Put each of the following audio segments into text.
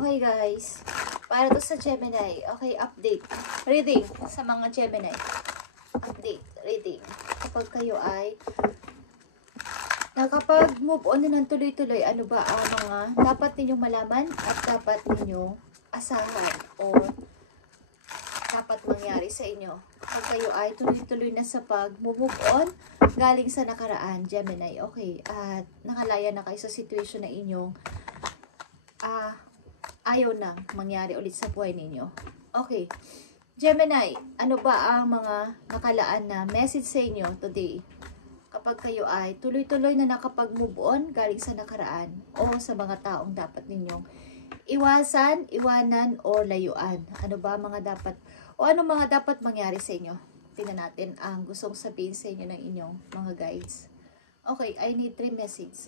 Okay guys, para to sa Gemini. Okay, update. Reading sa mga Gemini. Update, reading. Kapag kayo ay nakapag-move on na ng tuloy-tuloy, ano ba ang mga dapat ninyong malaman at dapat ninyong asahan o dapat mangyari sa inyo. Kapag kayo ay tuloy-tuloy na sa pag-move on galing sa nakaraan, Gemini. Okay, at nakalaya na kayo sa situation na inyong ayaw na mangyari ulit sa buhay ninyo. Okay, Gemini, ano ba ang mga nakalaan na message sa inyo today? Kapag kayo ay tuloy-tuloy na nakapag-move on galing sa nakaraan o sa mga taong dapat ninyong iwasan, iwanan o layuan. Ano ba mga dapat o ano mga dapat mangyari sa inyo? Tingnan natin ang gustong sabihin sa inyo ng inyong mga guides. Okay, I need 3 messages.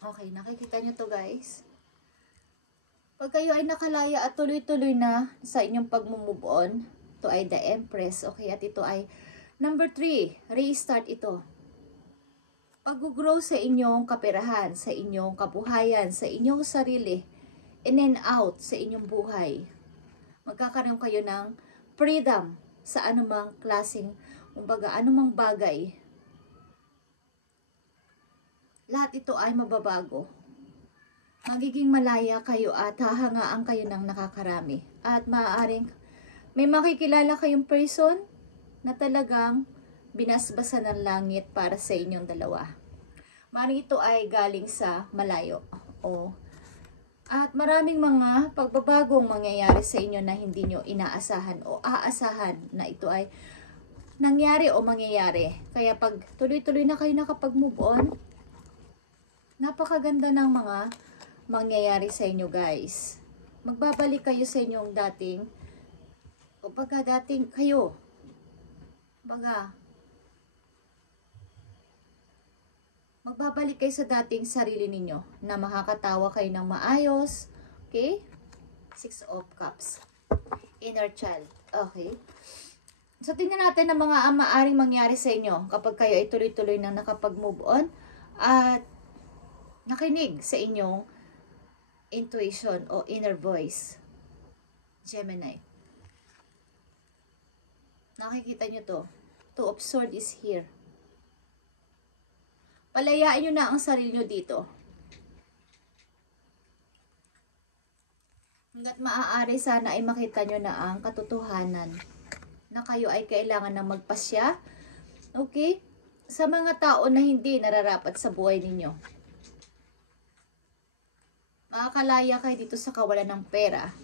Okay, nakikita nyo to guys. Pag kayo ay nakalaya at tuloy-tuloy na sa inyong pag-move on, ito ay the Empress. Okay, at ito ay number 3, restart ito. Pag-grow sa inyong kaperahan, sa inyong kabuhayan, sa inyong sarili, in and out sa inyong buhay. Magkakaroon kayo ng freedom sa anumang klaseng, kumbaga anumang bagay. Lahat ito ay mababago. Magiging malaya kayo at hahangaan kayo ng nakakarami. At maaaring may makikilala kayong person na talagang binasbasan ng langit para sa inyong dalawa. Maaaring ito ay galing sa malayo. At maraming mga pagbabagong mangyayari sa inyo na hindi nyo inaasahan o aasahan na ito ay nangyari o mangyayari. Kaya pag tuloy-tuloy na kayo nakapag-move on, napakaganda ng mga mangyayari sa inyo guys. Magbabalik kayo sa inyong dating, o pagka dating kayo, magbabalik kayo sa dating sarili ninyo, na makakatawa kayo ng maayos. Okay? 6 of Cups. Inner child. Okay? So, tingnan natin ang mga maaaring mangyari sa inyo kapag kayo ay tuloy-tuloy na nakapag-move on at nakinig sa inyong intuition o inner voice. Gemini. Nakikita nyo to. 2 of Swords is here. Palayain nyo na ang sarili nyo dito. Hanggat maaari, sana ay makita nyo na ang katotohanan na kayo ay kailangan ng magpasya. Okay? Sa mga tao na hindi nararapat sa buhay ninyo. Makakalaya kayo dito sa kawalan ng pera.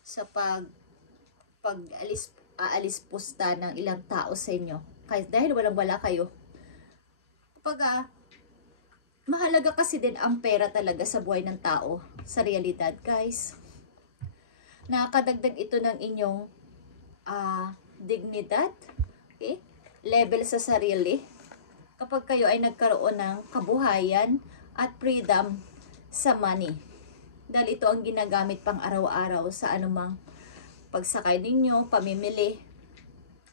Sa aalis pusta ng ilang tao sa inyo. Kahit dahil walang-wala kayo. Kapag mahalaga kasi din ang pera talaga sa buhay ng tao. Sa realidad, guys. Nakakadagdag ito ng inyong dignidad. Okay? Level sa sarili. Kapag kayo ay nagkaroon ng kabuhayan at freedom sa money. Dahil ito ang ginagamit pang araw-araw sa anumang pagsakay ninyo, pamimili.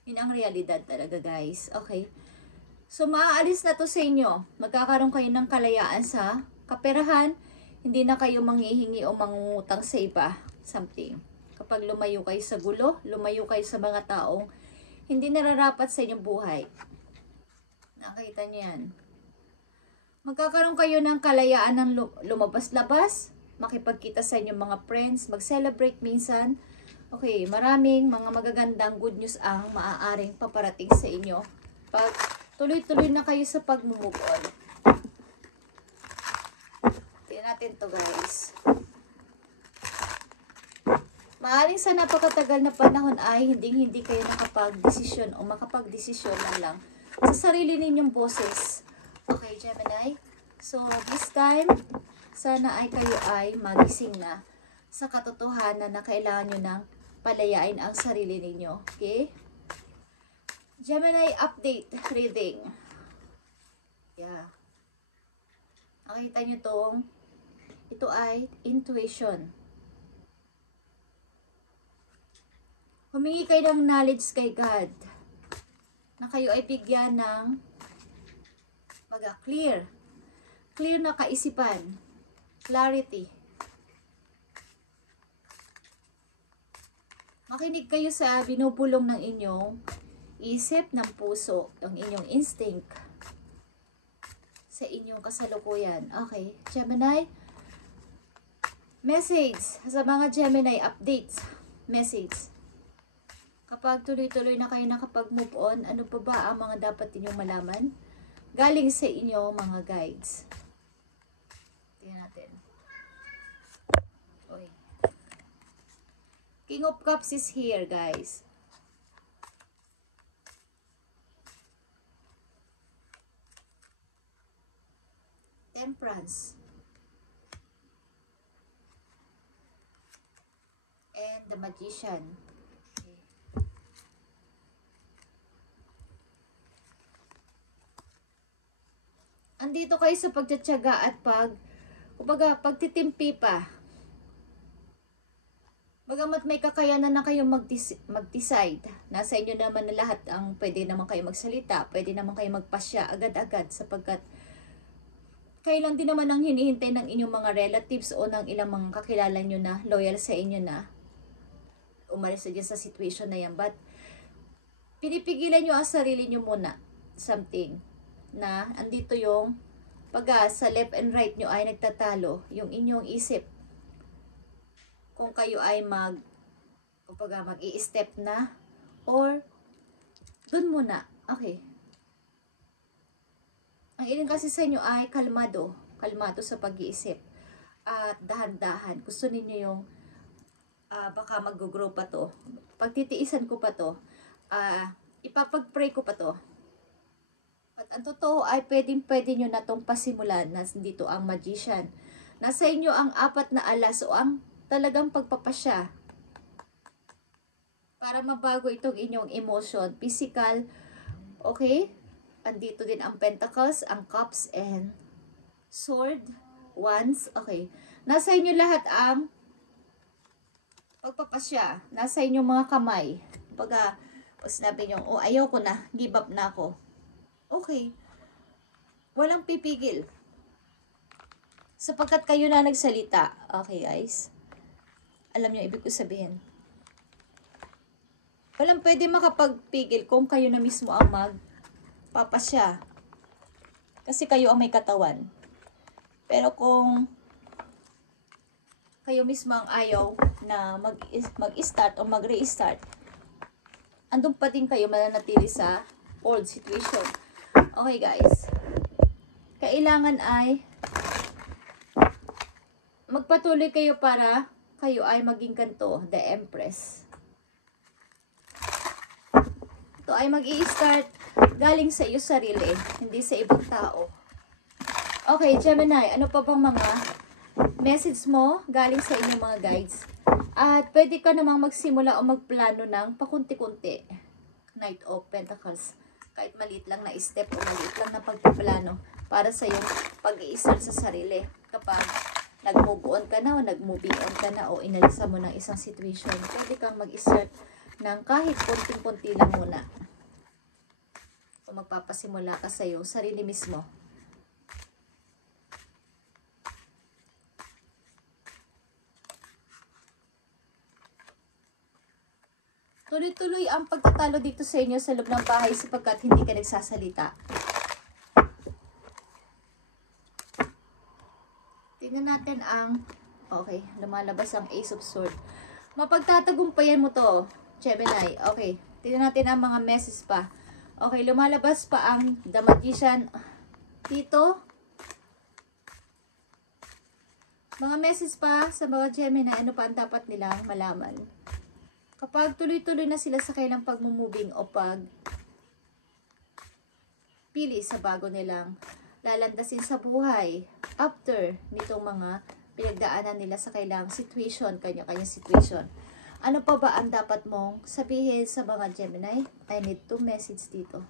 Yun ang realidad talaga guys. Okay? So maaalis na to sa inyo. Magkakaroon kayo ng kalayaan sa kaperahan. Hindi na kayo manghihingi o mangungutang sa iba. Something. Kapag lumayo kayo sa gulo, lumayo kayo sa mga taong hindi nararapat sa inyong buhay. Nakita niyo yan. Magkakaroon kayo ng kalayaan ng lumabas-labas, makipagkita sa inyong mga friends, mag-celebrate minsan. Okay, maraming mga magagandang good news ang maaaring paparating sa inyo pag tuloy-tuloy na kayo sa pag-move on. Tingnan natin to guys. Maaaring sa napakatagal na panahon ay hindi kayo nakapag-desisyon o makapag-desisyon lang sa sarili ninyong boses. Okay, Gemini. So, this time, sana ay kayo ay magising na sa katotohanan na kailangan nyo nang palayain ang sarili ninyo. Okay? Gemini update reading. Yeah. Nakita nyo tong, ito ay intuition. Humingi kayo ng knowledge kay God na kayo ay bigyan ng clear Clear na kaisipan. Clarity. Makinig kayo sa binubulong ng inyong isip, ng puso, ng inyong instinct sa inyong kasalukuyan. Okay, Gemini. Message sa mga Gemini, updates. Message. Kapag tuloy-tuloy na kayo nakapag-move on, ano pa ba ang mga dapat inyong malaman? Galing sa inyong mga guides. Tingnan natin. Okay. King of Cups is here, guys. Temperance. And the Magician. Okay. Andito kayo sa pagtsatsaga at pagtitimpi pa. Bagamat may kakayanan na kayo mag-decide, nasa inyo naman na lahat ang pwede naman kayo magsalita, pwede naman kayo magpasya agad-agad sapagkat kailan din naman ang hinihintay ng inyong mga relatives o ng ilang mga kakilala nyo na loyal sa inyo na umalis na dyan sa situation na yan. But pinipigilan nyo ang sarili nyo muna. Something na andito yung sa left and right nyo ay nagtatalo yung inyong isip. Kung kayo ay mag-i-step na or dun muna. Okay. Ang ilan kasi sa inyo ay kalmado sa pag-iisip. At dahan-dahan. Gusto ninyo yung baka mag-grow pa to. Pagtitiisan ko pa to. Ipapag-pray ko pa to. At ang totoo ay pwede nyo na tong pasimulan na dito ang Magician. Nasa inyo ang 4 na alas o ang talagang pagpapasya para mabago itong inyong emotion, physical, okay? Andito din ang Pentacles, ang Cups, and Sword, Wands, okay. Nasa inyo lahat ang pagpapasya, nasa inyong mga kamay. Pag sinabi nyo, oh ayaw ko na, give up na ako. Okay. Walang pipigil. Sapagkat kayo na nagsalita. Okay guys. Alam nyo, ibig ko sabihin. Walang pwede makapagpigil kung kayo na mismo ang magpapasya. Kasi kayo ang may katawan. Pero kung kayo mismo ang ayaw na mag-start o mag-restart, andun pa din kayo mananatili sa old situation. Okay guys. Kailangan ay magpatuloy kayo para kayo ay maging ganito, the Empress. Ito ay mag-i-start galing sa iyo sarili, hindi sa ibang tao. Okay, Gemini, ano pa bang mga message mo galing sa inyong mga guides? At pwede ka namang magsimula o magplano ng pakunti-kunti. Knight of Pentacles. Kahit maliit lang na step o maliit lang na pagpaplano para sa iyong pag-i-start sa sarili. Kapag nag-move on ka na o nag-moving on ka na o inalisa mo ng isang situation, pwede kang mag-start ng kahit konting-konti lang muna. O magpapasimula ka sa iyong sarili mismo. Tuloy-tuloy ang pagtatalo dito sa inyo sa loob ng bahay sapagkat hindi ka nagsasalita. Tingnan natin ang, okay, lumalabas ang Ace of Swords. Mapagtatagumpayan mo to, Gemini. Okay, tingnan natin ang mga messages pa. Okay, lumalabas pa ang The Magician dito. Mga messages pa sa mga Gemini, ano pa ang dapat nilang malaman? Kapag tuloy-tuloy na sila sa kailang pag-moving o pili sa bago nilang lalandasin sa buhay after nitong mga pinagdaanan nila sa kailang situation, kanya-kanya situation. Ano pa ba ang dapat mong sabihin sa mga Gemini? I need 2 message dito.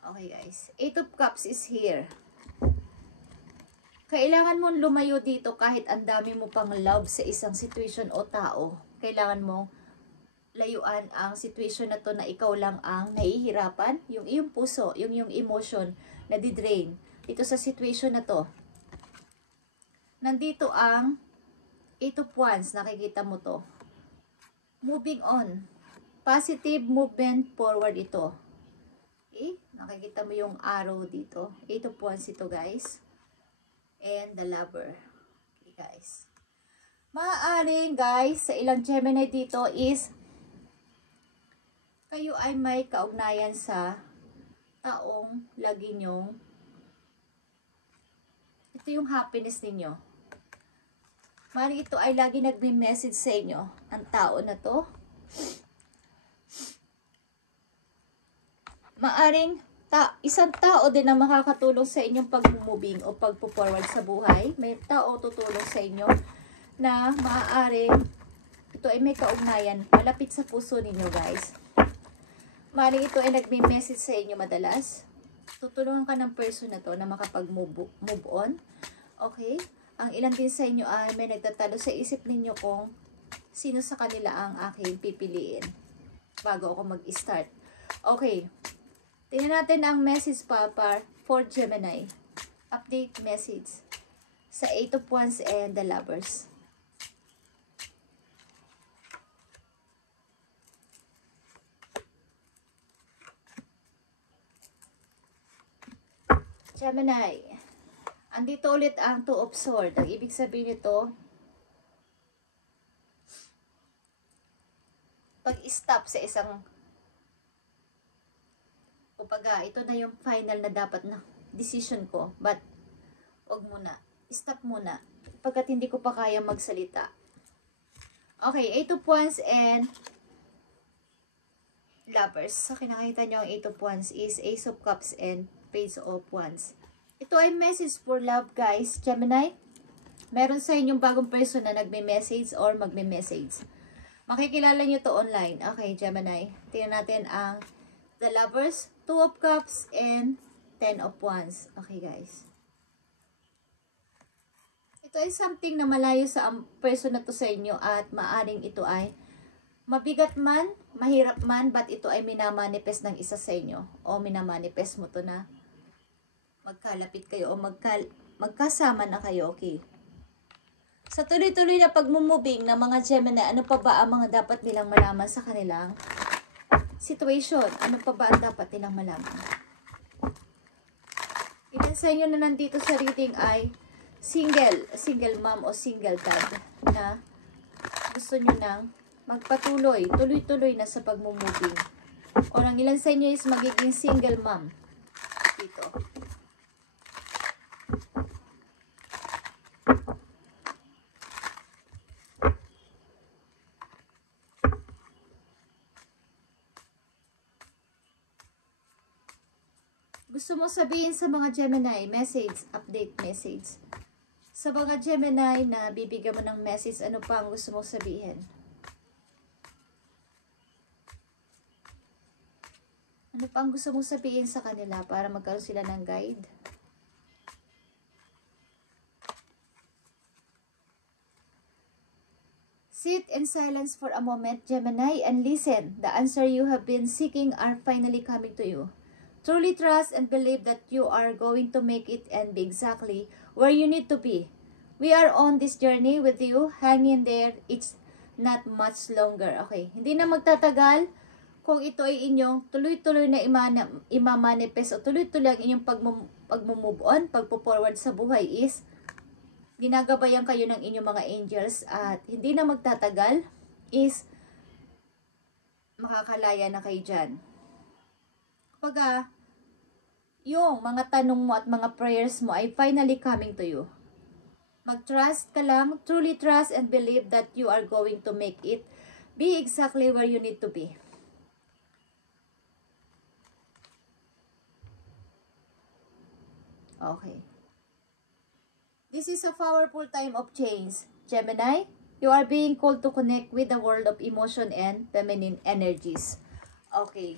Okay guys, 8 of Cups is here. Kailangan mong lumayo dito kahit ang dami mo pang love sa isang situation o tao. Kailangan mong layuan ang situation na to na ikaw lang ang nahihirapan, yung iyong puso, yung iyong emotion na di-drain dito sa situation na to. Nandito ang 8 of Wands, nakikita mo to. Moving on. Positive movement forward ito. Okay? Nakikita mo yung arrow dito. 8 of Wands ito, guys. And the Lover. Okay, guys. Maaaring, guys, sa ilang Gemini dito is kayo ay may kaugnayan sa taong lagi nyong ito yung happiness ninyo. Maaaring ito ay lagi nagme-message sa inyo ang tao na to. Maaring isang tao din na makakatulong sa inyong pag-moving o pagpo-forward sa buhay. May tao tutulong sa inyo na maaaring ito ay may kaugnayan malapit sa puso ninyo, guys. Maaring ito ay nagme-message sa inyo madalas. Tutulungan ka ng person na to na makapag-move on. Okay? Ang ilan din sa inyo ay may nagtatalo sa isip ninyo kung sino sa kanila ang aking pipiliin bago ako mag-start. Okay. Tingnan natin ang message for Gemini. Update message sa 8 of Wands and the Lovers. Gemini. Andito ulit ang 2 of Swords. Ang ibig sabihin nito, pag-stop sa isang upaga, ito na yung final na dapat na decision ko. But, wag muna. Stop muna. Pagkat hindi ko pa kaya magsalita. Okay, 8 of Wands and Lovers. So, kinakita nyo ang 8 of Wands is Ace of Cups and Page of Wands. Ito ay message for love, guys. Gemini, meron sa inyong bagong person na nagme-message or magme-message. Makikilala nyo to online. Okay, Gemini. Tingnan natin ang The Lovers, 2 of Cups, and 10 of Wands. Okay, guys. Ito ay something na malayo sa person na to sa inyo at maaring ito ay mabigat man, mahirap man, but ito ay minamanifest ng isa sa inyo. O minamanifest mo to na magkalapit kayo o magkasama na kayo, okay? Sa tuloy-tuloy na pagmumubing ng mga Gemini, ano pa ba ang mga dapat nilang malaman sa kanilang situation? Ano pa ba ang dapat nilang malaman? Ilan sa inyo na nandito sa reading ay single mom o single dad na gusto nyo nang magpatuloy, tuloy-tuloy na sa pagmumubing. O ang ilan sa inyo is magiging single mom dito. Gusto mo sabihin sa mga Gemini, message, update message. Sa mga Gemini na bibigyan mo ng message, ano pa ang gusto mo sabihin? Ano pa ang gusto mong sabihin sa kanila para magkaroon sila ng guide? Sit in silence for a moment, Gemini, and listen. The answer you have been seeking are finally coming to you. Truly trust and believe that you are going to make it and be exactly where you need to be. We are on this journey with you. Hang in there. It's not much longer. Okay. Hindi na magtatagal kung ito ay inyong tuloy-tuloy na imamanifest o tuloy-tuloy ang inyong pag-move on, pagpo-forward sa buhay is ginagabayan kayo ng inyong mga angels at hindi na magtatagal is makakalaya na kayo dyan. Kapag yung mga tanong mo at mga prayers mo ay finally coming to you. Mag-trust ka lang, truly trust and believe that you are going to make it be exactly where you need to be. Okay. This is a powerful time of change. Gemini, you are being called to connect with the world of emotion and feminine energies. Okay.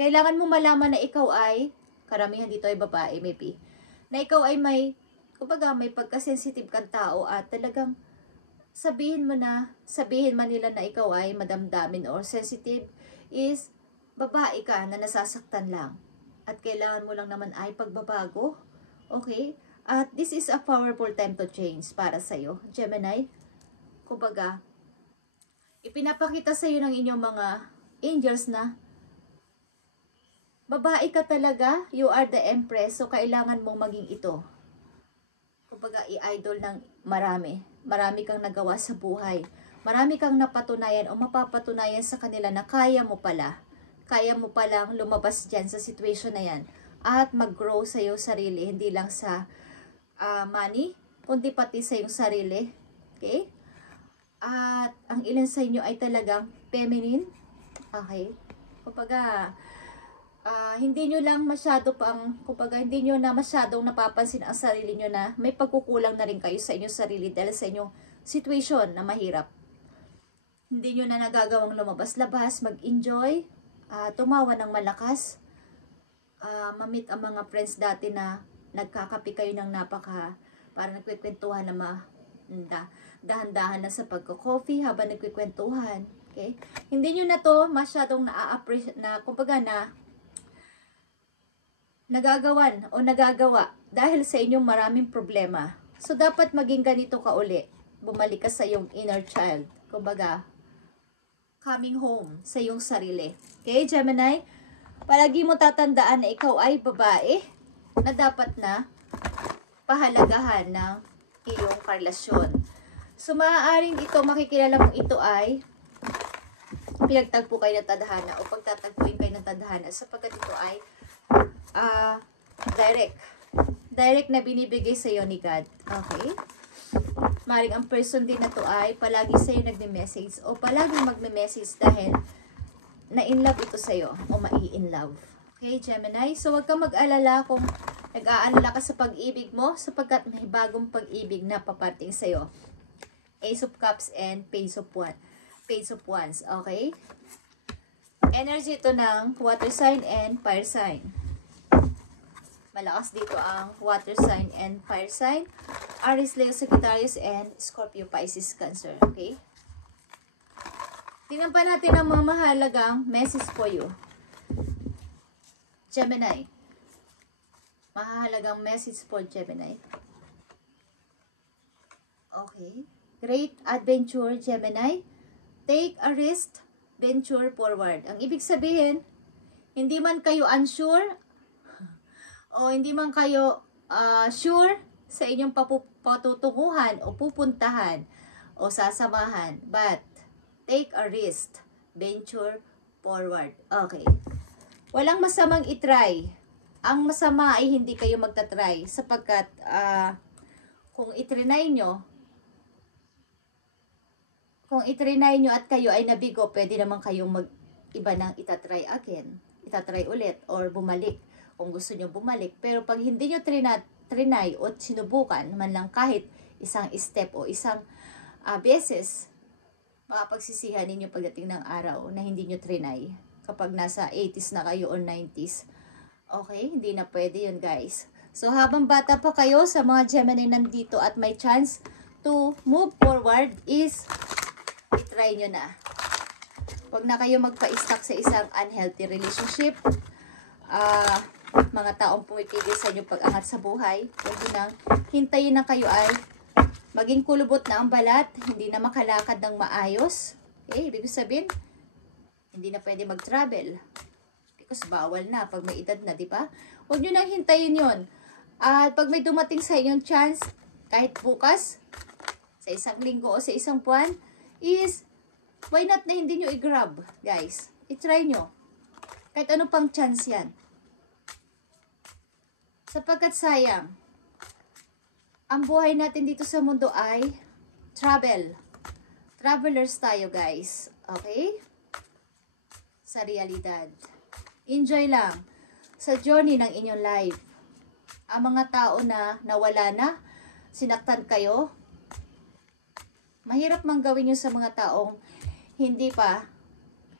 Kailangan mo malaman na ikaw ay, karamihan dito ay babae, maybe, na ikaw ay may, kumbaga may pagka-sensitive kang tao at talagang sabihin man nila na ikaw ay madamdamin or sensitive, is babae ka na nasasaktan lang. At kailangan mo lang naman ay pagbabago. Okay? At this is a powerful time to change para sa'yo, Gemini. Kumbaga, ipinapakita sa'yo ng inyong mga angels na babae ka talaga, you are the empress, so kailangan mong maging ito. Kumbaga, i-idol ng marami. Marami kang nagawa sa buhay. Marami kang napatunayan o mapapatunayan sa kanila na kaya mo pala. Kaya mo palang lumabas dyan sa situation na yan. At mag-grow sa iyong sarili. Hindi lang sa money, kundi pati sa iyong sarili. Okay? At ang ilan sa inyo ay talagang feminine. Okay? Kumbaga, hindi nyo lang masyado hindi nyo na masyadong napapansin ang sarili nyo na may pagkukulang na rin kayo sa inyong sarili dahil sa inyong situation na mahirap. Hindi nyo na nagagawang lumabas-labas, mag-enjoy, tumawa ng malakas, mamit ang mga friends dati na nagkakapi kayo ng para nagkwekwentuhan na dahan-dahan na sa pagko-coffee habang nagkwekwentuhan. Okay? Hindi nyo na to masyadong na-appreciate kumbaga nagagawan o nagagawa dahil sa inyong maraming problema. So, dapat maging ganito ka uli. Bumalik ka sa iyong inner child. Kumbaga, coming home sa iyong sarili. Okay, Gemini? Palagi mo tatandaan na ikaw ay babae na dapat na pahalagahan ng iyong karelasyon. So, maaaring ito, makikilala mo ito ay pinagtagpo kayo ng tadhana o pagtatagpuin kayo ng tadhana sapagkat ito ay direct na binibigay sa iyo ni God. Okay? Maring ang person din na to ay palagi sa iyo nagme-message o palaging magme-message dahil na-in love ito sa iyo o mai-in love. Okay, Gemini? So, wag kang mag-alala kung nag-aalala ka sa pag-ibig mo sapagkat may bagong pag-ibig na paparating sa iyo. Ace of Cups and Page of Wands. Okay? Energy ito ng water sign and fire sign. Malakas dito ang water sign and fire sign. Aries, Leo, Sagittarius, and Scorpio, Pisces, Cancer. Okay? Tingnan pa natin ang mga mahalagang message for you. Gemini. Mahalagang message for Gemini. Okay. Great adventure, Gemini. Take a risk, venture forward. Ang ibig sabihin, hindi man kayo unsure, o hindi man kayo sure sa inyong patutunguhan o pupuntahan o sasamahan, but take a risk, venture forward. Okay. Walang masamang itry. Ang masama ay hindi kayo magtatry sapagkat kung itrinay nyo at kayo ay nabigo, pwede naman kayong iba nang itatry again. Itatry ulit or bumalik kung gusto nyo bumalik. Pero pag hindi nyo trinay o sinubukan man lang kahit isang step o isang beses, makapagsisihan ninyo pagdating ng araw na hindi nyo trinay. Kapag nasa 80s na kayo or 90s. Okay? Hindi na pwede yun, guys. So, habang bata pa kayo sa mga Gemini nandito at may chance to move forward is itry nyo na. Huwag na kayo magpa-stuck sa isang unhealthy relationship. Mga taong pumipigil sa inyo pag-angat sa buhay. Pwede nang hintayin na kayo ay maging kulubot na ang balat, hindi na makalakad ng maayos. Okay, ibig sabihin, hindi na pwede mag-travel. Because bawal na pag may edad na, di ba? Huwag nyo nang hintayin yon. At pag may dumating sa inyong chance, kahit bukas, sa isang linggo o sa isang buwan, is, why not na hindi nyo i-grab, guys? I-try nyo. Kahit ano pang chance yan. Sapagkat sayang, ang buhay natin dito sa mundo ay travel. Travelers tayo, guys. Okay? Sa realidad. Enjoy lang sa journey ng inyong life. Ang mga tao na nawala na, sinaktan kayo, mahirap mang gawin yun sa mga taong hindi pa,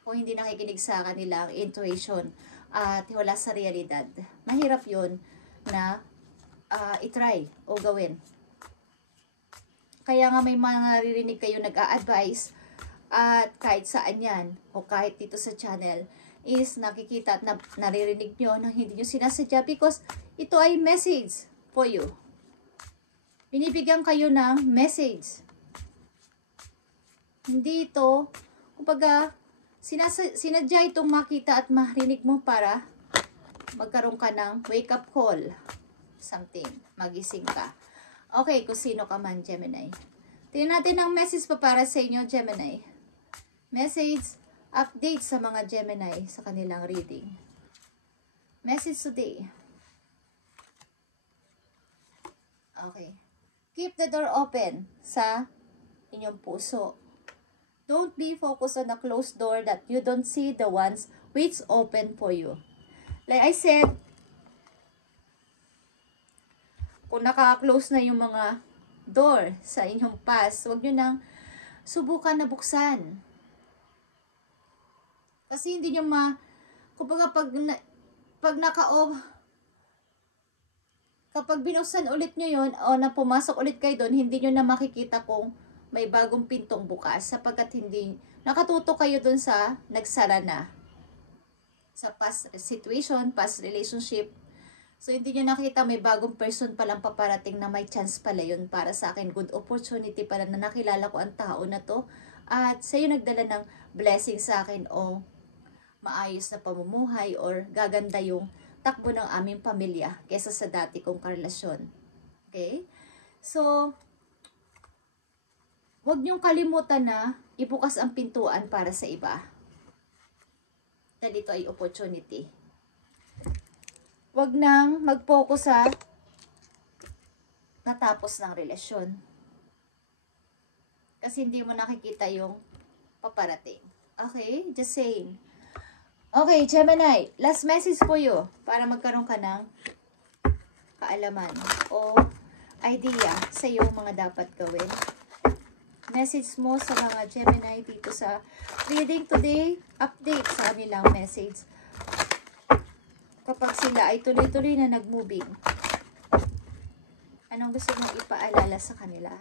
kung hindi nakikinig sa kanilang intuition at wala sa realidad. Mahirap yun na itry o gawin. Kaya nga may mga naririnig kayo nag-a-advise at kahit saan yan o kahit dito sa channel is nakikita at naririnig nyo na hindi nyo sinasadya because ito ay message for you. Binibigyan kayo ng message. Hindi ito, kumbaga, sinadya itong makita at marinig mo para magkaroon ka ng wake-up call. Something. Magising ka. Okay, kung sino ka man, Gemini. Tingnan natin ang message pa para sa inyo, Gemini. Message, update sa mga Gemini sa kanilang reading. Message today. Okay. Keep the door open sa inyong puso. Don't be focused on a closed door that you don't see the ones which open for you. Like I said, kung naka-close na yung mga door sa inyong past, huwag nyo nang subukan na buksan. Kasi hindi nyo kumbaga kapag binuksan ulit nyo yun, o na pumasok ulit kayo doon, hindi nyo na makikita kung may bagong pintong bukas, sapagkat hindi, nakatutok kayo doon sa nagsara na. Sa past situation, past relationship. So, hindi nyo nakita may bagong person palang paparating na may chance pala yun para sa akin. Good opportunity pala na nakilala ko ang tao na to. At sa'yo nagdala ng blessing sa akin o maayos na pamumuhay or gaganda yung takbo ng aming pamilya kesa sa dati kong karelasyon. Okay? So, huwag niyong kalimutan na ibukas ang pintuan para sa iba. Dahil ito ay opportunity. Huwag nang mag-focus sa natapos ng relasyon. Kasi hindi mo nakikita yung paparating. Okay? Just saying. Okay, Gemini. Last message for you para magkaroon ka ng kaalaman o idea sa iyong mga dapat gawin. Message mo sa mga Gemini dito sa reading today, update sa kanilang message. Kapag sila ay tuloy-tuloy na nag-moving, anong gusto mong ipaalala sa kanila?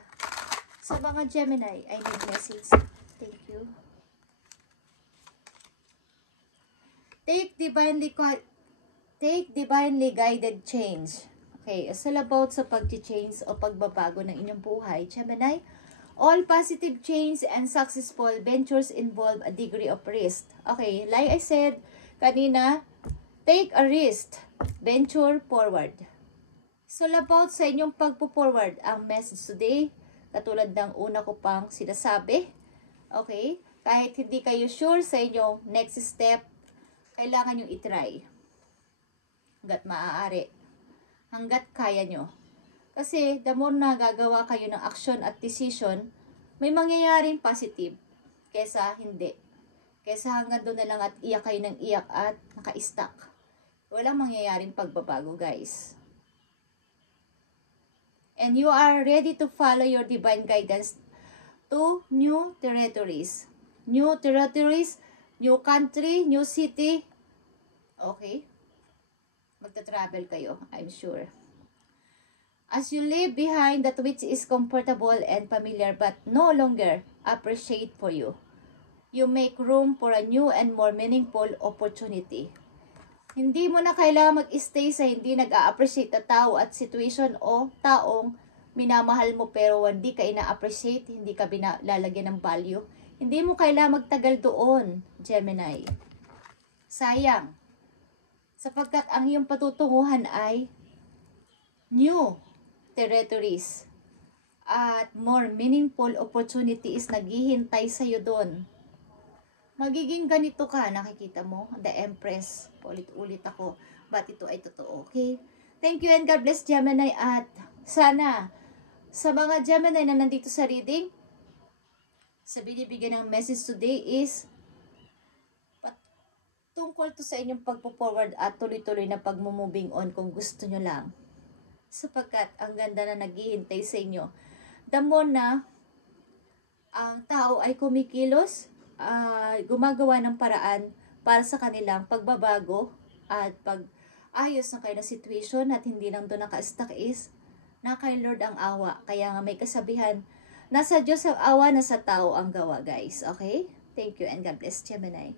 Sa mga Gemini, I need message. Thank you. Take divinely guided change. Okay, it's all about sa pag-change o pagbabago ng inyong buhay, Gemini. All positive change and successful ventures involve a degree of risk. Okay, like I said kanina, take a risk, venture forward. So, about sa inyong pagpo-forward, ang message today, katulad ng una ko pang sinasabi, okay, kahit hindi kayo sure sa inyong next step, kailangan nyo itry. Hanggat maaari. Hanggat kaya nyo. Kasi, the more na gagawa kayo ng action at decision, may mangyayaring positive kesa hindi. Kesa hanggang doon na lang at iyak kayo ng iyak at naka-stuck. Walang mangyayaring pagbabago, guys. And you are ready to follow your divine guidance to new territories. New territories, new country, new city. Okay? Magta-travel kayo, I'm sure. As you leave behind that which is comfortable and familiar but no longer appreciate for you, you make room for a new and more meaningful opportunity. Hindi mo na kailangan mag-stay sa hindi nag-a-appreciate na tao at situation o taong minamahal mo pero hindi ka ina-appreciate, hindi ka lalagyan ng value. Hindi mo kailangan magtagal doon, Gemini. Sayang. Sapagkat ang iyong patutunguhan ay new territories at more meaningful opportunities naghihintay sa iyo doon. Magiging ganito ka, nakikita mo, the Empress. Ulit-ulit ako, but ito ay totoo, okay? Thank you and God bless, Gemini, at sana sa mga Gemini na nandito sa reading, sa binibigyan ng message today is tungkol to sa inyong pagpo-forward at tuloy-tuloy na pag-moving on kung gusto nyo lang. Sapagkat ang ganda na naghihintay sa inyo. The more na ang tao ay kumikilos, gumagawa ng paraan para sa kanilang pagbabago at pag-ayos ng kanilang situation at hindi lang doon naka-stuck is na kay Lord ang awa. Kaya nga may kasabihan, Nasa Diyos ang awa, nasa tao ang gawa, guys. Okay? Thank you and God bless, Gemini.